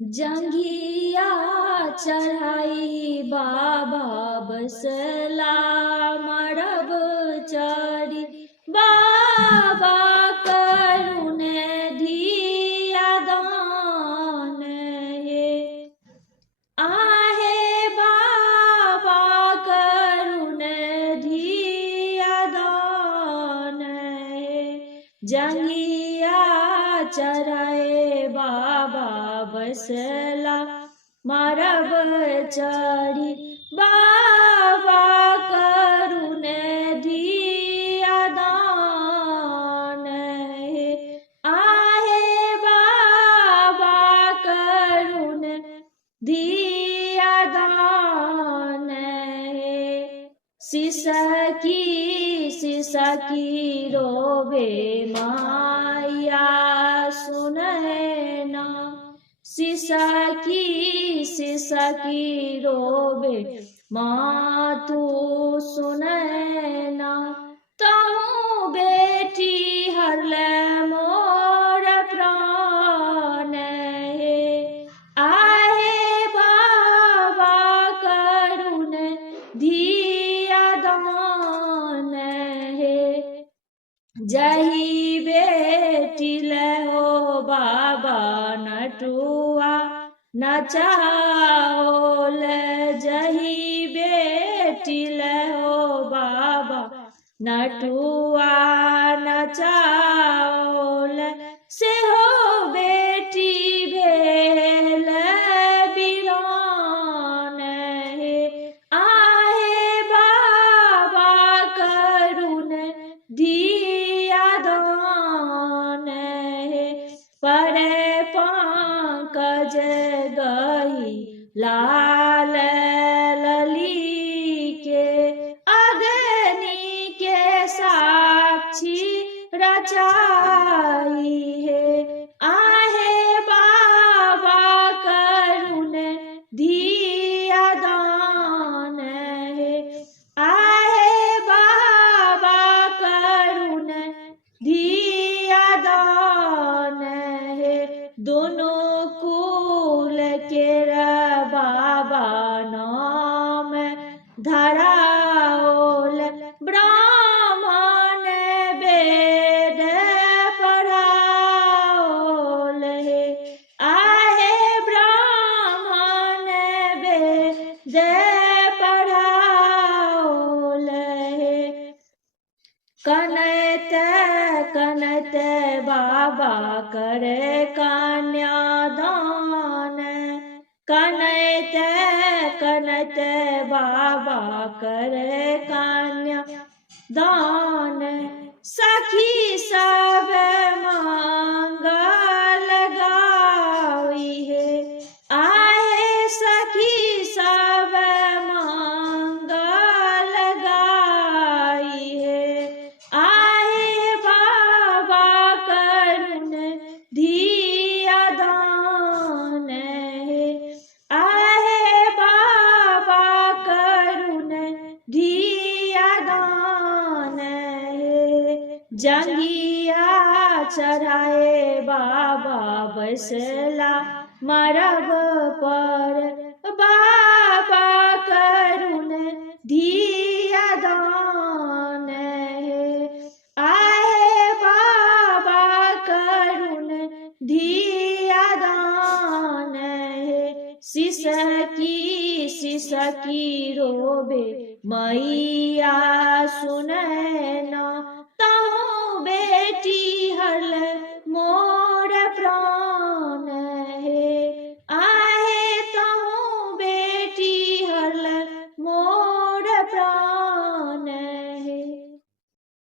जंघिया चढ़ाई बाबा बसला मरब चढ़ी बाबा करुण धिया दान हे आहे बाबा करुण धिया दान हे जंघिया चढ़ाए बाबा बसला मरब चढ़ी बाबा करुण धिया दान हे आहे बाबा करुण धिया दान हे सिसकी रोवे माया सुने ना सिसकी रोवे माँ तू सुने ना तहु बेटी हरले मोर प्राण हे आहे बाबा करुण धिया दान हे जही बेटी हो बाबा नटुआ नचाओल जही बेटी हो बाबा नटुआ नचाओल से हो बेटी भेल बिरान हे आहे बाबा करुण धिया दान हे परे पंकज गही लाल लली के अग्नि के साक्षी रचाई है आहे बाबा करुण धिया दान है आहे बाबा करुण धिया दान है दोनों कुल के बाबा नाम धराओल ब्राह्मण वेद पढ़ाओल हे आहे ब्राह्मण वेद पढ़ाओल हे कनत बाबा करे कन्यादान कनत बाबा करे कन्यादान सखी सब मंगल गाई है आए सखी सब मंगल गाई है आए बाबा करुण धिया दान है आए बाबा करुण धिया दान है जंघिया चढ़ाए बाबा बसला मरब पर बाबा करुण धिया दान है आए बाबा करुण धिया दान है सिसकी रोबे मैया सुने ना